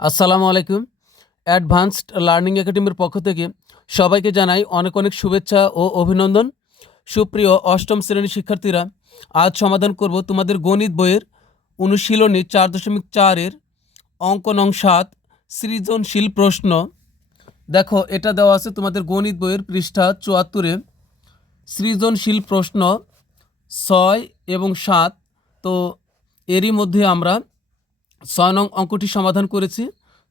আসসালামু আলাইকুম। Advanced learning একাডেমির পক্ষ থেকে সবাইকে জানাই অনেক অনেক শুভেচ্ছা ও অভিনন্দন। সুপ্রিয় অষ্টম শ্রেণীর শিক্ষার্থীরা, আজ সমাধান করব তোমাদের গণিত বইয়ের অনুশীলনী 4.4-এর অঙ্ক নং 7 সৃজনশীল প্রশ্ন। দেখো, এটা দেওয়া আছে তোমাদের গণিত বইয়ের পৃষ্ঠা 74-এ। সৃজনশীল প্রশ্ন 6 এবং 7। তো এরই মধ্যে আমরা 6 নং অঙ্কটি সমাধান করেছি।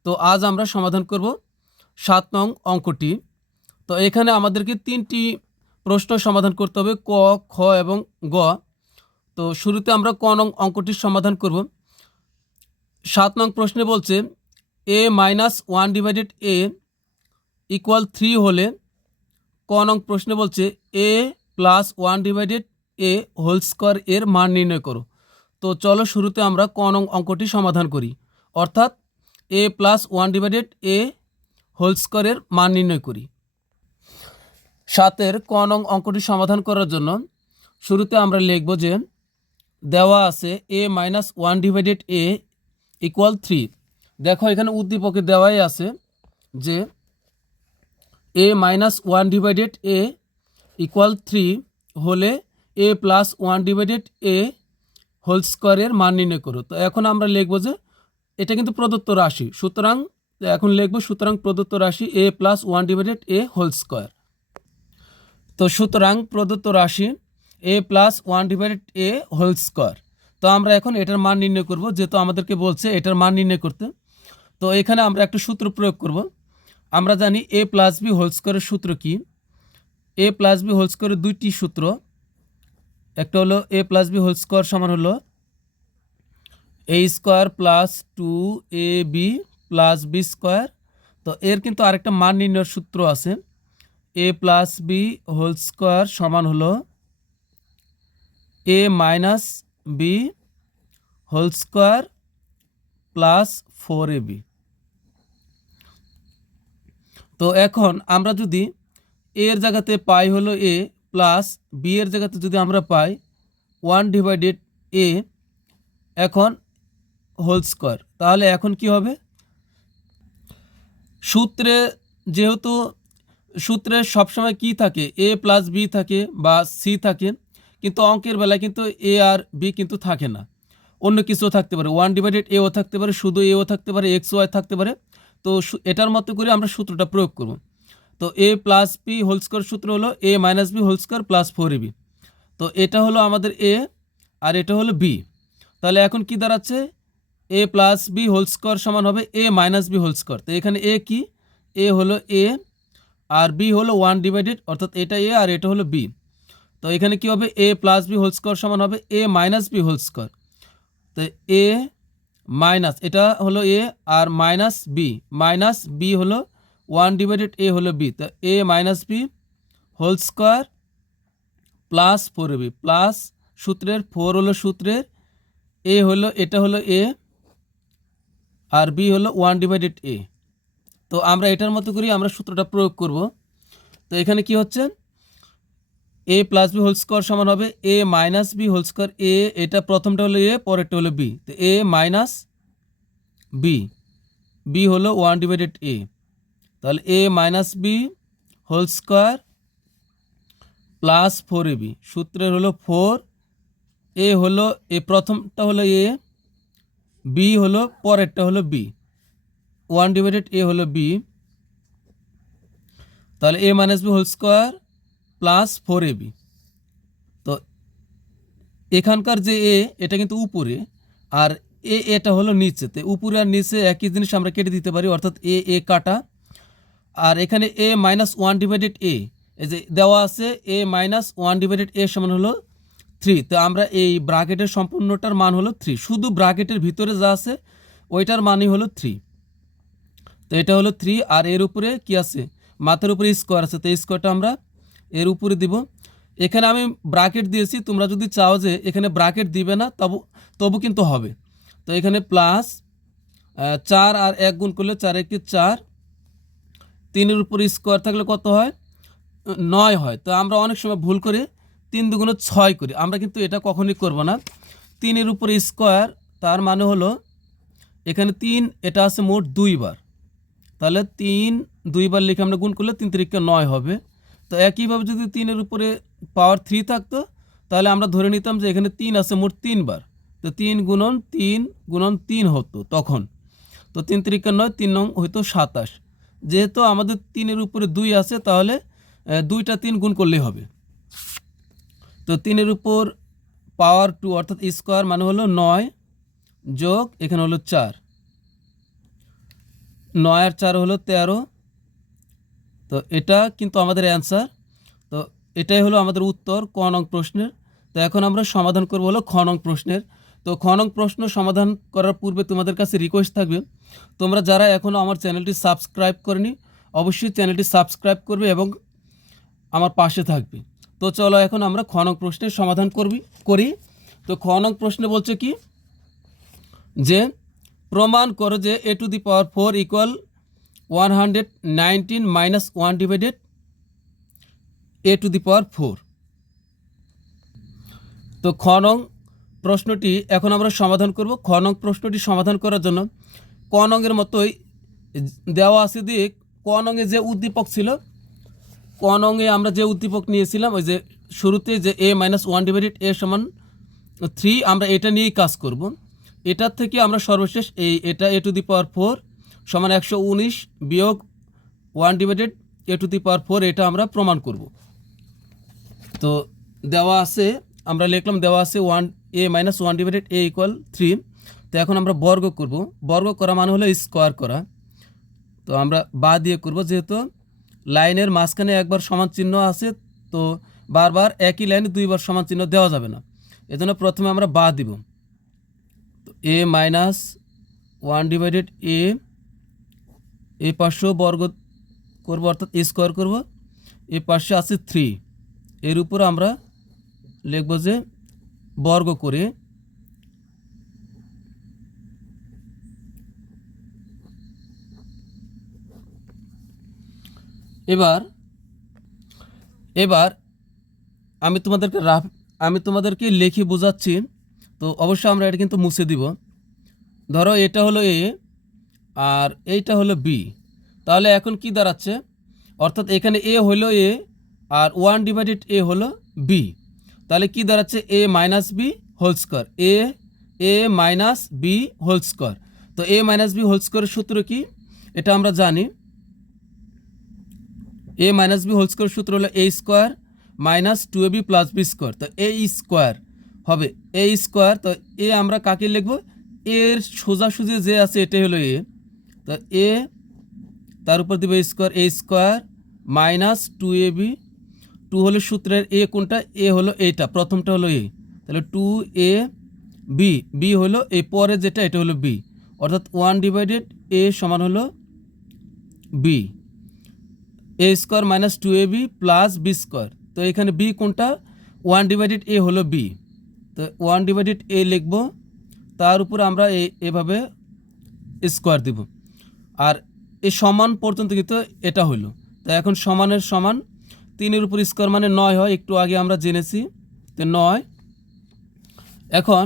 তো আজ আমরা সমাধান করব 7 নং অঙ্কটি। তো এখানে আমাদেরকে 3টি প্রশ্ন সমাধান করতে হবে, ক, খ এবং গ। তো শুরুতে আমরা ক নং অঙ্কটির সমাধান করব। 7 নং প্রশ্নে বলছে a-1/a = 3 হলে, ক নং প্রশ্নে বলছে a+1/a হোল স্কয়ার এর মান নির্ণয় করো। তো চলো শুরুতে আমরা ক নং অঙ্কটি সমাধান করি, অর্থাৎ a+1/a হোল স্কয়ারের মান নির্ণয় করি। 7-এর ক নং অঙ্কটি সমাধান করার জন্য শুরুতে আমরা লিখব যে দেওয়া আছে a-1/a = 3। দেখো, এখানে উদ্দীপকে দেওয়াই আছে যে a-1/a = 3 হলে a+1/a হোল স্কয়ারের মান নির্ণয় করো। তো এখন আমরা লিখব যে এটা কিন্তু প্রদত্ত রাশি, সুতরাং এখন লিখব প্রদত্ত রাশি a+1/a হোল স্কয়ার। তো সুতরাং প্রদত্ত রাশি a+1/a হোল স্কয়ার। তো আমরা এখন এটার মান নির্ণয় করব, যেহেতু আমাদেরকে বলছে এটার মান নির্ণয় করতে। তো এখানে আমরা একটা সূত্র প্রয়োগ করব। আমরা জানি a+b হোল স্কয়ারের সূত্র কি। a+b হোল স্কয়ারের দুইটি সূত্র, একটা হলো a+b হোল স্কয়ার সমান হলো a² + 2ab + b²। তো এর কিন্তু আরেকটা মান নির্ণয়ের সূত্র আছে, a+b হোল স্কয়ার সমান হলো a-b whole square plus 4ab। তো এখন আমরা যদি a এর জায়গাতে পাই হলো a প্লাস b এর জায়গাতে যদি আমরা পাই 1/a এখন হোল স্কয়ার, তাহলে এখন কি হবে? যেহেতু সূত্রে সবসময় কি থাকে, a+b থাকে বা c থাকে, কিন্তু অঙ্কের বেলায় কিন্তু a আর b কিন্তু থাকে না, অন্য কিছু থাকতে পারে, 1/a থাকতে পারে, শুধু a থাকতে পারে, xy থাকতে পারে। তো এটার মতো করে আমরা সূত্রটা প্রয়োগ করব। তো a+b হোল স্কয়ার সূত্র হলো a-b whole square plus 4ab। তো এটা হলো আমাদের a আর এটা হলো b। তাহলে এখন কি দাঁড়াচ্ছে? a+b হোল স্কয়ার সমান হবে a-b হোল স্কয়ার। তো এখানে a কি? a হলো a আর b হলো 1/, অর্থাৎ এটা a আর এটা হলো b। তো এখানে কি হবে? a+b হোল স্কয়ার সমান হবে a-b হোল স্কয়ার। তো a মাইনাস এটা হলো a আর মাইনাস b হলো 1/a হলো b। তো a-b whole square plus 4ab plus সূত্রের 4 হলো সূত্রের, a হলো এটা হলো a আর b হলো 1/a। তো আমরা এটার মতো করি আমরা সূত্রটা প্রয়োগ করব। তো এখানে কি হচ্ছে? a+b হোল স্কয়ার সমান হবে a-b হোল স্কয়ার। a এটা প্রথমটা হলো a, পরেরটা হলো b। তো a-b, b হলো 1/a। তাহলে a-b whole square plus 4ab, সূত্রের হলো 4, a হলো প্রথমটা হলো a, b হলো পরেরটা হলো b, 1/a হলো b। তাহলে a-b whole square plus 4ab। তো এখানকার যে a এটা কিন্তু উপরে আর এটা হলো নিচে। তো উপরে আর নিচে একই জিনিস আমরা কেটে দিতে পারি, অর্থাৎ a কাটা। আর এখানে a-1/a এই যে দেওয়া আছে a-1/a সমান হলো 3। তো আমরা এই ব্র্যাকেটের সম্পূর্ণটার মান হলো 3, শুধু ব্র্যাকেটের ভিতরে যা আছে ওইটার মানই হলো 3। তো এটা হলো 3 আর এর উপরে কি আছে? মাথার উপরে স্কোয়ার আছে, তো স্কোয়ারটা আমরা এর উপরে দিব। এখানে আমি ব্র্যাকেট দিয়েছি, তোমরা যদি চাও যে এখানে ব্র্যাকেট দিবে না তবু কিন্তু হবে। তো এখানে প্লাস 4 আর 1 গুণ করলে 4 × 4, 3-এর উপর স্কোয়ার থাকলে কত হয়? 9 হয়। তো আমরা অনেক সময় ভুল করে 3 × 2 = 6 করি, আমরা কিন্তু এটা কখনোই করব না। 3-এর উপর স্কোয়ার তার মানে হলো এখানে 3, এটা আছে মোট 2 বার, তাহলে 3 2 বার লিখে আমরা গুণ করলে 3 3 9 হবে। তো একইভাবে যদি 3-এর উপরে পাওয়ার 3 থাকতো তাহলে আমরা ধরে নিতাম যে এখানে 3 আছে মোট 3 বার, তো 3 গুণন 3 গুণন 3 হতো তখন। তো 3 3 9, 3 নং হইতো 27। যেহেতু আমাদের 3-এর উপরে 2 আছে তাহলে 2টা 3 গুণ করলেই হবে। তো 3-এর উপর পাওয়ার 2 অর্থাৎ স্কোয়ার মানে হলো 9 যোগ এখানে হলো 4, 9 আর 4 হলো 13। তো এটা কিন্তু আমাদের অ্যান্সার। তো এটাই হলো আমাদের উত্তর ক নং প্রশ্নের। তো এখন আমরা সমাধান করব হলো খ নং প্রশ্নের। তো খ নং প্রশ্ন সমাধান করার পূর্বে তোমাদের কাছে রিকোয়েস্ট থাকবে, তোমরা যারা এখনও আমার চ্যানেলটি সাবস্ক্রাইব করেনি অবশ্যই চ্যানেলটি সাবস্ক্রাইব করবে এবং আমার পাশে থাকবে। তো চলো এখন আমরা খ নং প্রশ্নের সমাধান করি। তো খ নং প্রশ্নে বলছে কি যে প্রমাণ করো যে a to the power 4 equal 119 minus 1 divided a to the power 4। তো খ নং প্রশ্নটি এখন আমরা সমাধান করব। খ নং প্রশ্নটি সমাধান করার জন্য ক নংয়ের মতোই দেওয়া আছে দিয়ে ক নংয়ে যে উদ্দীপক ছিল, ক নংয়ে আমরা যে উদ্দীপক নিয়েছিলাম ওই যে শুরুতে যে a মাইনাস 1 ডিভাইডেড a সমান 3, আমরা এটা নিয়েই কাজ করব। এটার থেকে আমরা সর্বশেষ এটা a টু দি পাওয়ার 4 সমান 119 বিয়োগ 1 divided a to the power 4 এটা আমরা প্রমাণ করব। তো দেওয়া আছে, আমরা লিখলাম দেওয়া আছে a minus 1 divided a equal 3। তো এখন আমরা বর্গ করব। বর্গ করা মানে হলো স্কোয়ার করা। তো আমরা বা দিয়ে করব, যেহেতু লাইনের মাঝখানে একবার সমান চিহ্ন আছে তো বারবার একই লাইনে দুইবার সমান চিহ্ন দেওয়া যাবে না, এজন্য প্রথমে আমরা বা দিব। তো a মাইনাস 1 ডিভাইডেড a পাশেও বর্গ করব অর্থাৎ স্কোয়ার করব, এ পাশে আছে 3, এর উপর আমরা লিখব যে বর্গ করে এবার আমি তোমাদেরকে লিখে বোঝাচ্ছি। তো অবশ্যই আমরা এটা কিন্তু মুছে দিব। ধরো এটা হলো a আর এইটা হলো b, তাহলে এখন কি দাঁড়াচ্ছে, অর্থাৎ এখানে a হলো a আর 1 ডিভাইডেড a হলো b, তাহলে কি দাঁড়াচ্ছে a minus b whole square, a minus b whole square. তো a মাইনাস b হোল স্কোয়ারের সূত্র কি এটা আমরা জানি, a minus b whole square সূত্র হলো a square minus 2ab plus b square. তো a স্কোয়ার হবে a স্কোয়ার, তো a আমরা কাকে লিখব, এর সোজাসুজি যে আছে এটাই হলো a, তো a তার উপর দেবে square a square minus 2ab, 2 হলো সূত্রের a কোনটা, a হলো এইটা প্রথমটা হলো a, তাহলে 2ab, b হলো এই পরে যেটা এটা হলো b, অর্থাৎ 1 ডিভাইডেড a সমান হলো b, a square minus 2ab plus b square. তো এখানে b কোনটা, 1 ডিভাইডেড a হলো b, তো 1 ডিভাইডেড a লিখব, তার উপর আমরা এভাবে স্কোয়ার দিব, আর এই সমান পর্যন্ত কিন্তু এটা হলো। তো এখন সমানের সমান 3-এর উপর স্কোয়ার মানে 9 হয়, একটু আগে আমরা জেনেছি, তো 9। এখন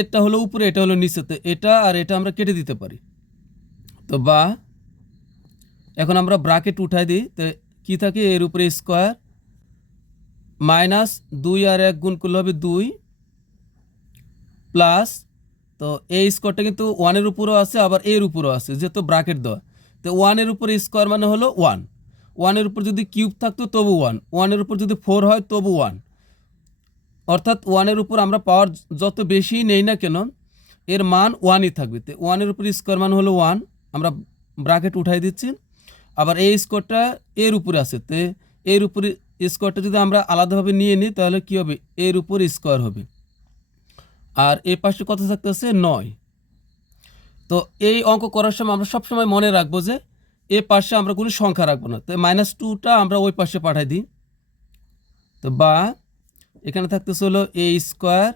এটা হলো উপরে এটা হলো নিচে, তো এটা আর এটা আমরা কেটে দিতে পারি। তো বা এখন আমরা ব্র্যাকেট উঠাই দিই, তো কি থাকে এর উপরে স্কোয়ার মাইনাস 2 আর 1 গুণ করলে হবে 2 প্লাস, তো এই স্কোয়ারটা কিন্তু 1-এর উপরও আছে আবার এর উপরও আছে যেহেতু ব্র্যাকেট দেওয়া, তো 1-এর উপরে স্কোয়ার মানে হলো 1, 1-এর উপর যদি কিউব থাকতো তবু 1, 1-এর উপর যদি 4 হয় তবু 1, অর্থাৎ 1-এর উপর আমরা পাওয়ার যত বেশি নেই না কেন এর মান 1ই থাকবে। তো 1-এর উপর স্কোয়ার মান হলো 1, আমরা ব্র্যাকেট উঠাই দিচ্ছি। আবার এই স্কোয়ারটা এর উপরে আছে, তো এর উপরে স্কোয়ারটা যদি আমরা আলাদাভাবে নিয়ে নিই তাহলে কি হবে, এর উপর স্কোয়ার হবে, আর এই পাশে কত থাকতেছে 9। তো এই অঙ্ক করার সময় আমরা সবসময় মনে রাখবো যে এ পাশে আমরা কোনো সংখ্যা রাখবো না, তো -2টা আমরা ওই পাশে পাঠাই দিই। তো বা এখানে থাকতেছে হলো a স্কোয়ার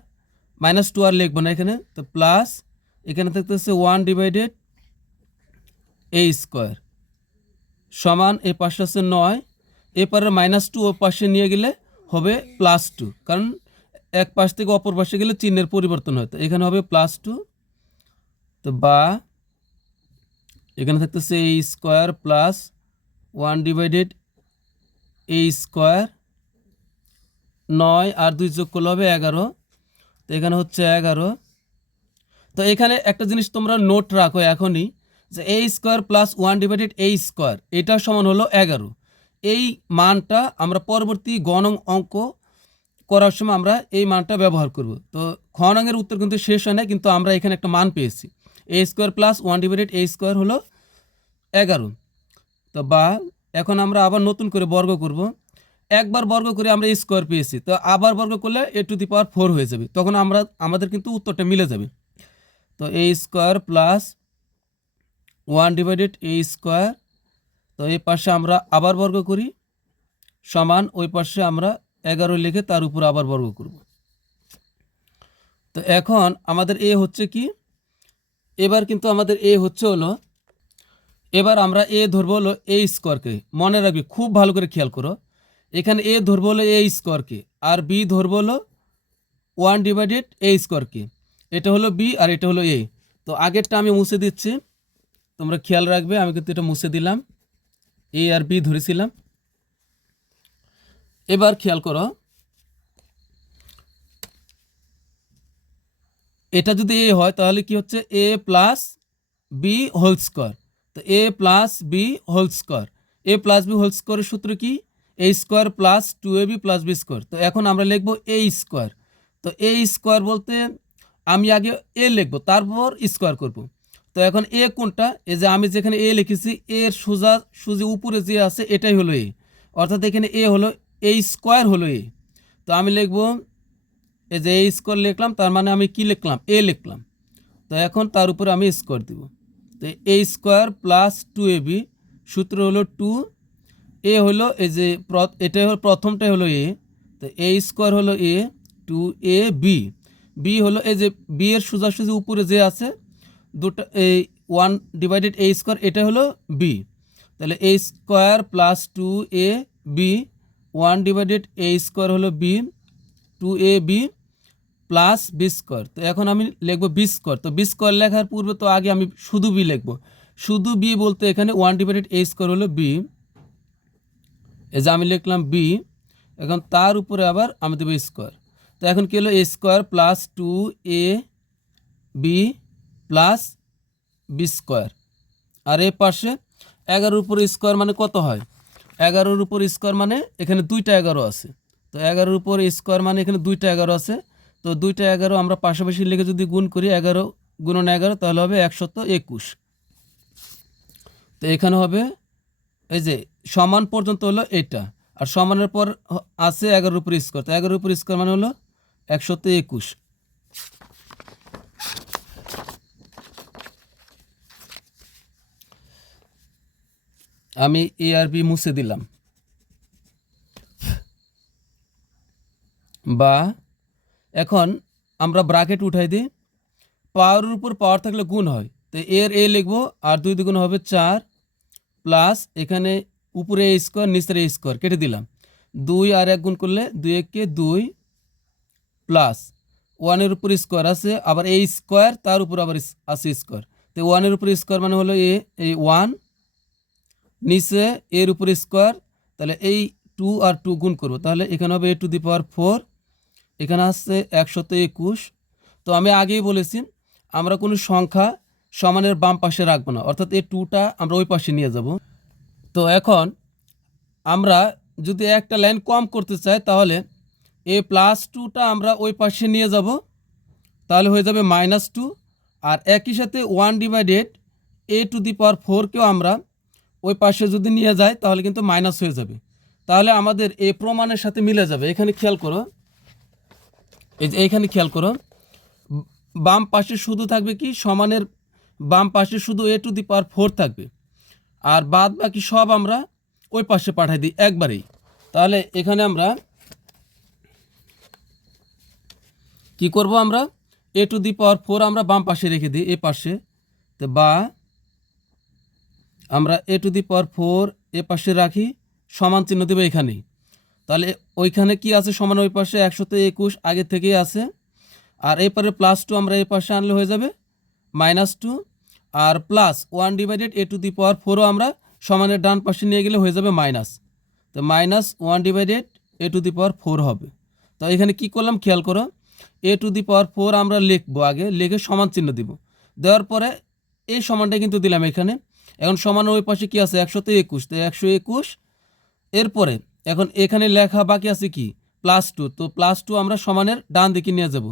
-2 আর লিখবো না এখানে, তো প্লাস এখানে থাকতেছে 1 ডিভাইডেড a স্কোয়ার সমান এই পাশে আছে 9, এরপরে -2 ওই পাশে নিয়ে গেলে হবে +2, কারণ এক পাশ থেকে অপর পাশে গেলে চিহ্নের পরিবর্তন হয়, তো এখানে হবে +2 তো বা এখানে থাকতেছে এ স্কোয়ার প্লাস 1/a², 9 আর 2 যোগ করলে হবে 11। তো এখানে হচ্ছে 11। তো এখানে একটা জিনিস তোমরা নোট রাখো এখনই, যে a² প্লাস 1/a², এটা সমান হলো 11। এই মানটা আমরা পরবর্তী গণং অঙ্ক করার সময় আমরা এই মানটা ব্যবহার করব। তো খ নংয়ের উত্তর কিন্তু শেষ হয় না, কিন্তু আমরা এখানে একটা মান পেয়েছি, a² প্লাস 1/a² হলো 11। তো বা এখন আমরা আবার নতুন করে বর্গ করব। একবার বর্গ করে আমরা স্কোয়ার পেয়েছি, তো আবার বর্গ করলে a⁴ হয়ে যাবে, তখন আমাদের কিন্তু উত্তরটা মিলে যাবে। তো a² প্লাস 1/a², তো এই পাশে আমরা আবার বর্গ করি, সমান ওই পাশে আমরা 11 লিখে তার উপর আবার বর্গ করব। তো এখন আমাদের এ হচ্ছে কি, এবার কিন্তু আমাদের এ হচ্ছে হলো, এবার আমরা এ ধরবো হলো a²কে। মনে রাখবি, খুব ভালো করে খেয়াল করো, এখানে এ ধরবো হলো a²কে, আর বি ধরবো হলো 1/a²কে। এটা হলো বি আর এটা হলো এ। তো আগেরটা আমি মুছে দিচ্ছি, তোমরা খেয়াল রাখবে, আমি কিন্তু এটা মুছে দিলাম, এ আর বি ধরেছিলাম। এবার খেয়াল করো, এটা যদি এ হয় তাহলে কি হচ্ছে a plus B whole square. তো a plus B whole square, a plus B whole স্কোয়ারের সূত্র কি, a² plus 2ab plus b²। তো এখন আমরা লিখব a²। তো a² বলতে আমি আগে এ লিখবো, তারপর স্কোয়ার করব। তো এখন এ কোনটা, এই যে আমি যেখানে এ লিখেছি, এর সোজা উপরে যে আছে এটাই হলো এ, অর্থাৎ এখানে এ হলো a² হলো এ। তো আমি লিখব, এই যে a² লিখলাম, তার মানে আমি কি লিখলাম, এ লিখলাম। তো এখন তার উপরে আমি স্কোয়ার দিব। তো a² প্লাস 2ab, সূত্র হলো 2, এ হলো এই যে এটাই হলো প্রথমটাই হলো এ, তো a² হলো এ, 2ab, বি হলো এই যে বি এর সোজাসুজি উপরে যে আছে দুটো, এই 1/a², এটা হলো বি। তাহলে a² প্লাস 2ab 1/a² হলো বি, 2ab প্লাস b²। তো এখন আমি লিখবো b²। তো b² লেখার পূর্বে তো আগে আমি শুধু বি লিখবো। শুধু বি বলতে এখানে 1/a² হলো বি, এই যে আমি লিখলাম বি, এখন তার উপরে আবার আমি দেবো স্কোয়ার। তো এখন কি হলো, a² plus 2ab plus b², আর এ পাশে 11-র উপর স্কোয়ার মানে কত হয়, 11-র উপর স্কোয়ার মানে এখানে 2টা 11 আছে। তো 11-র উপর স্কোয়ার মানে এখানে 2টা 11 আছে। তো 2টা 11 আমরা পাশাপাশি লিখে যদি গুণ করি, 11 গুণন 11, তাহলে হবে 121। তো এখানে হবে এই যে সমান পর্যন্ত হলো এটা, আর সমানের পর আছে 11-র উপর স্কোয়ার, তো 11-র উপর স্কোয়ার মানে হলো 121। আমি এ আর বি মুছে দিলাম। বা এখন আমরা ব্র্যাকেট উঠাই দিই, পাওয়ারের উপর পাওয়ার থাকলে গুণ হয়, তো এর এ লিখবো, আর 2 দ্বিগুণ হবে 4, প্লাস এখানে উপরে a² নিচের a² কেটে দিলাম, 2 আর 1 গুণ করলে 2 একে 2, প্লাস 1-এর উপর স্কোয়ার আছে, আবার a², তার উপর আবার আছে স্কোয়ার। তো 1-এর উপর স্কোয়ার মানে হলো এই 1, নিচে এর উপর স্কোয়ার, তাহলে এই 2 আর 2 গুণ করবো, তাহলে এখানে হবে a⁴, এখানে আসছে 121। তো আমি আগেই বলেছি, আমরা কোনো সংখ্যা সমানের বাম পাশে রাখবো না, অর্থাৎ এই 2টা আমরা ওই পাশে নিয়ে যাব। তো এখন আমরা যদি একটা লাইন কম করতে চাই, তাহলে a প্লাস 2টা আমরা ওই পাশে নিয়ে যাব, তাহলে হয়ে যাবে -2। আর একই সাথে 1/a⁴কেও আমরা ওই পাশে যদি নিয়ে যাই, তাহলে কিন্তু মাইনাস হয়ে যাবে, তাহলে আমাদের এই প্রমাণের সাথে মিলে যাবে। এখানে খেয়াল করো, এই যে এইখানে খেয়াল করো, বাম পাশে শুধু থাকবে কি, সমানের বাম পাশে শুধু a⁴ থাকবে, আর বাদ বাকি সব আমরা ওই পাশে পাঠাই দিই একবারেই। তাহলে এখানে আমরা কি করব, আমরা a⁴ আমরা বাম পাশে রেখে দিই এ পাশে। তো বা আমরা a⁴ এ পাশে রাখি, সমান চিহ্ন দেবো এখানেই। তাহলে ওইখানে কি আছে, সমান ওই পাশে 121 আগে থেকেই আছে, আর এই পারে +2 আমরা এই পাশে আনলে হয়ে যাবে -2 আর প্লাস 1/a⁴ আমরা সমানের ডান পাশে নিয়ে গেলে হয়ে যাবে মাইনাস। তো -1/a⁴ হবে। তো এখানে কি করলাম খেয়াল করো, a⁴ আমরা লিখবো, আগে লিখে সমান চিহ্ন দিব, দেওয়ার পরে এই সমানটা কিন্তু দিলাম এখানে। এখন সমানের ওই পাশে কি আছে 121, তো 121 এরপরে এখন এখানে লেখা বাকি আছে কি +2, তো +2 আমরা সমানের ডান দিকে নিয়ে যাব,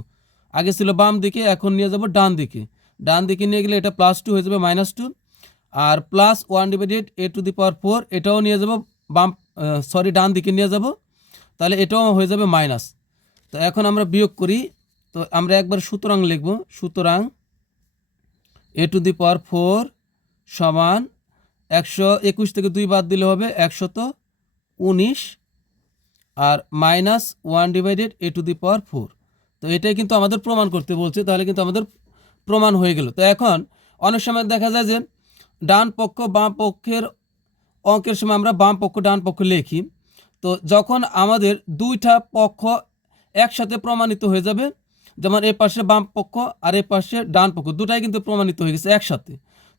আগে ছিল বাম দিকে, এখন নিয়ে যাব ডান দিকে। ডান দিকে নিয়ে গেলে এটা +2 হয়ে যাবে -2, আর প্লাস 1/a⁴ এটাও নিয়ে যাব বাম ডান দিকে নিয়ে যাব, তাহলে এটাও হয়ে যাবে মাইনাস। তো এখন আমরা বিয়োগ করি, তো আমরা একবার সুতরাং লিখব, সুতরাং a⁴ সমান 121 থেকে 2 বাদ দিলে হবে 119 আর -1/a⁴। তো এটাই কিন্তু আমাদের প্রমাণ করতে বলছে, তাহলে কিন্তু আমাদের প্রমাণ হয়ে গেল। তো এখন অনেক সময় দেখা যায় যে ডান পক্ষ বাম পক্ষের অঙ্কের সময় আমরা বাম পক্ষ ডান পক্ষ লিখি, তো যখন আমাদের দুইটা পক্ষ একসাথে প্রমাণিত হয়ে যাবে, যেমন এই পাশে বাম পক্ষ আর এই পাশে ডান পক্ষ দুটাই কিন্তু প্রমাণিত হয়ে গেছে একসাথে,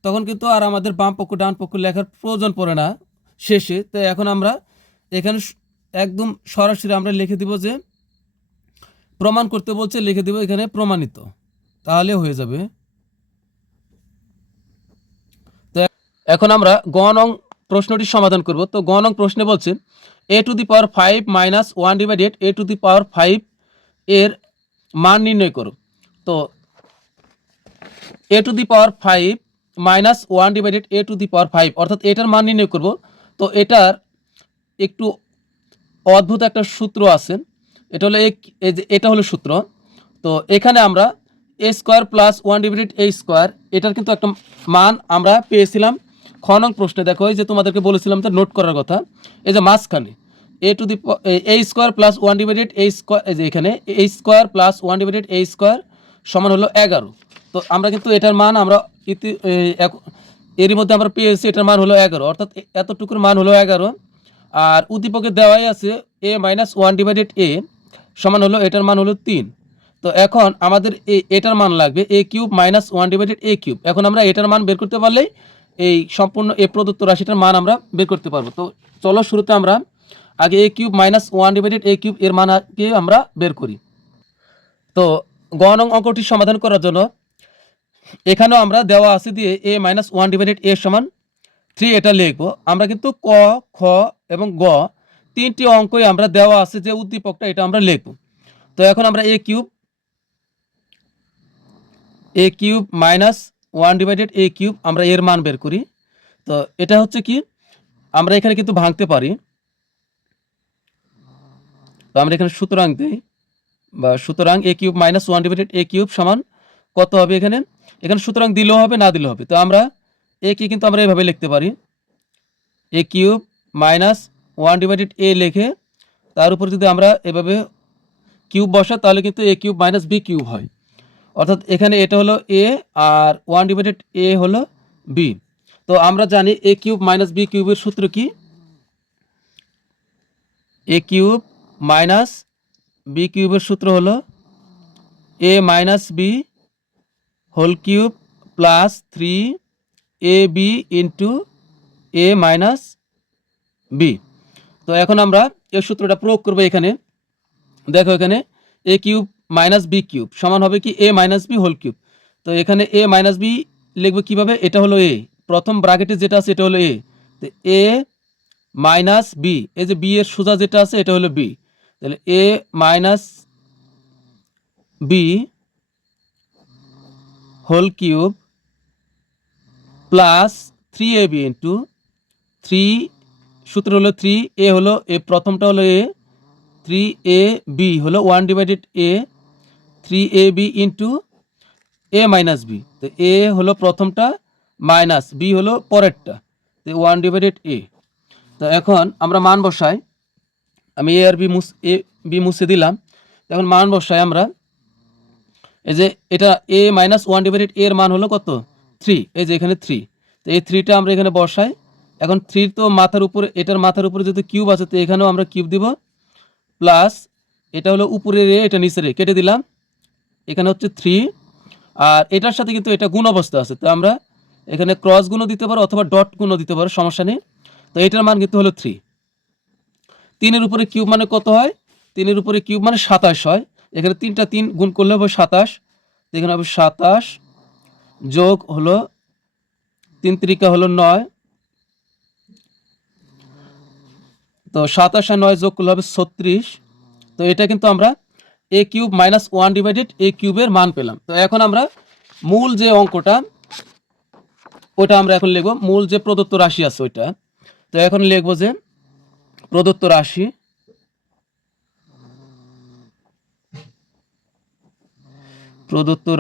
তখন কিন্তু আর আমাদের বাম পক্ষ ডান পক্ষ লেখার প্রয়োজন পড়ে না শেষে। তো এখন আমরা এখানে একদম সরাসরি আমরা লিখে দিব যে প্রমাণ করতে বলছে, লিখে দিব এখানে প্রমাণিত, তাহলে হয়ে যাবে। তো এখন আমরা গ নং প্রশ্নটি সমাধান করব। তো গ নং প্রশ্নে বলছে a⁵ - 1/8 এর মান নির্ণয় করো। তো a⁵ - 1/8 অর্থাৎ এটার মান নির্ণয় করব। তো এটার একটু অদ্ভুত একটা সূত্র আছে, এটা হলো এটা হলো সূত্র। তো এখানে আমরা a² + 1/a², এটার কিন্তু একটা মান আমরা পেয়েছিলাম খ নং প্রশ্নে। দেখো এই যে তোমাদেরকে বলেছিলাম তো নোট করার কথা, এই যে মাঝখানে a² + 1/a², এই যে এখানে a² + 1/a² সমান হলো 11। তো আমরা কিন্তু এটার মান আমরা এরই মধ্যে আমরা পেয়েছি, এটার মান হলো 11, অর্থাৎ এতটুকুর মান হলো 11। আর উদ্দীপকে দেওয়াই আছে a - 1/a সমান হলো এটার মান হলো 3। তো এখন আমাদের এটার মান লাগবে a³ - 1/a³। এখন আমরা এটার মান বের করতে পারলেই এই সম্পূর্ণ এই প্রদত্ত রাশিটার মান আমরা বের করতে পারবো। তো চলো শুরুতে আমরা আগে a³ - 1/a³ এর মান আগে আমরা বের করি। তো গ নং অঙ্কটি সমাধান করার জন্য এখানেও আমরা দেওয়া আছে দিয়ে a - 1/a সমান 3 এটা লিখবো আমরা, কিন্তু ক, খ এবং গ তিনটি অঙ্কই আমরা দেওয়া আছে যে উদ্দীপকটা, এটা আমরা লিখব। তো এখন আমরা a³ - 1/a³ আমরা এর মান বের করি। তো এটা হচ্ছে কি, আমরা এখানে কিন্তু ভাঙতে পারি, তো আমরা এখানে সুতরাং দিই, বা সুতরাং a³ - 1/a³ সমান কত হবে, এখানে সুতরাং দিলেও হবে না দিলেও হবে। তো আমরা কে কিন্তু আমরা এভাবে লিখতে পারি, a³ - 1/a লিখে তার উপর যদি আমরা এভাবে কিউব বসাই, তাহলে কিন্তু a³ - b³ হয়, অর্থাৎ এখানে এটা হলো a আর 1/a হলো b। তো আমরা জানি a³ - b³ এর সূত্র কি, a³ - b³ এর সূত্র হলো a - b whole cube plus 3ab into a - b। তো এখন আমরা এই সূত্রটা প্রয়োগ করবো এখানে। দেখো এখানে a³ - b³ সমান হবে কি a - b হোল কিউব। তো এখানে a - b লিখবো কিভাবে, এটা হলো a, প্রথম ব্র্যাকেটে যেটা আছে এটা হলো a, তো a - b, এই যে b এর সোজা যেটা আছে এটা হলো b, তাহলে a - b whole cube plus 3ab into 3, সূত্র হলো 3a হলো এ, প্রথমটা হলো a, 3ab হলো 1/a, 3ab into a - b, তো a হলো প্রথমটা মাইনাস b হলো পরেরটা, তো 1/a। তো এখন আমরা মান বসাই, আমি a আর b মুছে দিলাম। এখন মান বসাই আমরা, এই যে এটা a - 1/a এর মান হলো কত 3, এই যে এখানে 3, তো এই 3টা আমরা এখানে বসাই। এখন 3 তো মাথার উপরে, এটার মাথার উপরে যেহেতু কিউব আছে, তো এখানেও আমরা কিউব দিব, প্লাস এটা হলো উপরের এ, এটা নিচের এ, কেটে দিলাম, এখানে হচ্ছে 3 আর এটার সাথে কিন্তু এটা গুণ অবস্থা আছে, তো আমরা এখানে ক্রস গুণও দিতে পারো অথবা ডট গুণও দিতে পারো, সমস্যা নেই। তো এটার মান কিন্তু হলো 3। 3-এর উপরে কিউব মানে কত হয়? 3-এর উপরে কিউব মানে 27 হয়। এখানে 3টা 3 গুণ করলে হবে 27, এখানে হবে 27 যোগ হলো 3 3 হলো 9, তো 27 আর 9 যোগ করলে হবে 36। তো এটা কিন্তু আমরা এ কিউব মাইনাস 1 ডিভাইডেড এ কিউবের মান পেলাম। তো এখন আমরা মূল যে অঙ্কটা ওটা আমরা এখন লিখব, মূল যে প্রদত্ত রাশি আছে ওইটা। তো এখন লিখব যে প্রদত্ত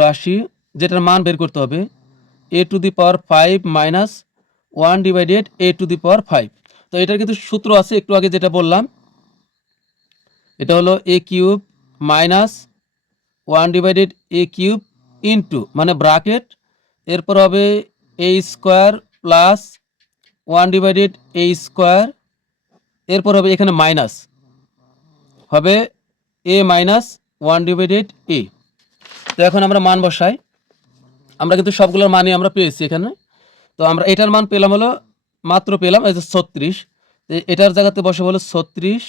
রাশি যেটার মান বের করতে হবে a to the power 5 minus 1 divided a to the power 5। তো এটার কিন্তু সূত্র আছে, একটু আগে যেটা বললাম, এটা হলো a cube minus 1 divided a cube into মানে ব্র্যাকেট, এরপর হবে a square plus 1 divided a square, এরপর হবে এখানে মাইনাস হবে a মাইনাস 1 ডিভাইডেড a। তো এখন আমরা মান বসাই, আমরা কিন্তু সবগুলোর মানই আমরা পেয়েছি এখানে। তো আমরা এটার মান পেলাম হলো মাত্র পেলাম এই যে 36, এটার জায়গাতে বসে হলো 36,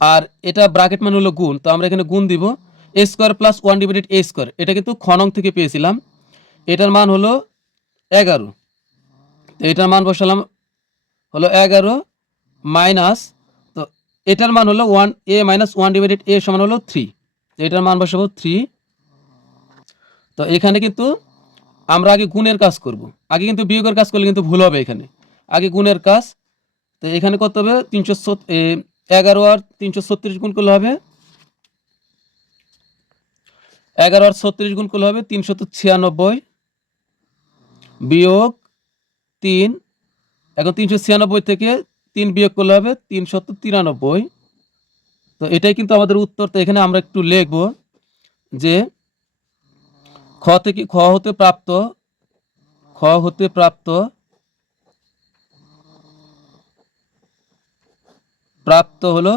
আর এটা ব্র্যাকেট মানে হলো গুণ, তো আমরা এখানে গুণ দিব a square plus 1 divided a square, এটা কিন্তু খনং থেকে পেয়েছিলাম। এটার মান হলো 11, তো এটার মান বসালাম হলো 11 মাইনাস, তো এটার মান হলো 1 a মাইনাস 1 ডিভাইডেড a সমান হলো 3, তো এটার মান বসাবো 3। তো এখানে কিন্তু আমরা আগে গুণের কাজ করব, আগে কিন্তু বিয়োগের কাজ করলে কিন্তু ভুল হবে, এখানে আগে গুণের কাজ। তো এখানে কত হবে 11 আর 336 গুণ করলে হবে 11 আর 36 গুণ করলে হবে 396 বিয়োগ 3, এখন 396 থেকে 3 বিয়োগ করলে হবে 393। তো এটাই কিন্তু আমাদের উত্তর। তো এখানে আমরা একটু লিখব যে খ হতে প্রাপ্ত হলো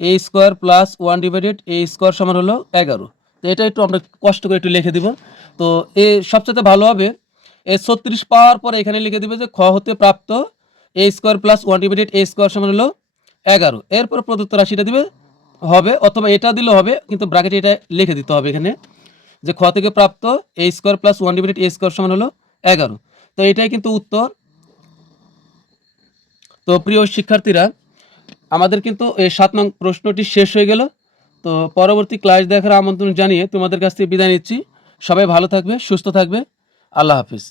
a square plus 1 divided a square সমান হলো 11। তো এটা একটু আমরা কষ্ট করে একটু লিখে দিব। তো সবচেয়ে ভালো হবে 36 পাওয়ার পরে এখানে লিখে দিবে যে খ হতে প্রাপ্ত a square plus 1 divided a square সমান হলো 11, এরপর প্রদত্ত রাশিটা দিবে হবে, অথবা এটা দিলেও হবে, কিন্তু ব্র্যাকেটে এটা লিখে দিতে হবে এখানে যে খ থেকে প্রাপ্ত a square plus 1 divided a square সমান হলো 11। তো এটাই কিন্তু উত্তর। তো প্রিয় শিক্ষার্থীরা, আমাদের কিন্তু এই 7 নং প্রশ্নটি শেষ হয়ে গেল। তো পরবর্তী ক্লাস দেখার আমন্ত্রণ জানিয়ে তোমাদের কাছ থেকে বিদায় নিচ্ছি। সবাই ভালো থাকবে, সুস্থ থাকবে। আল্লাহ হাফিজ।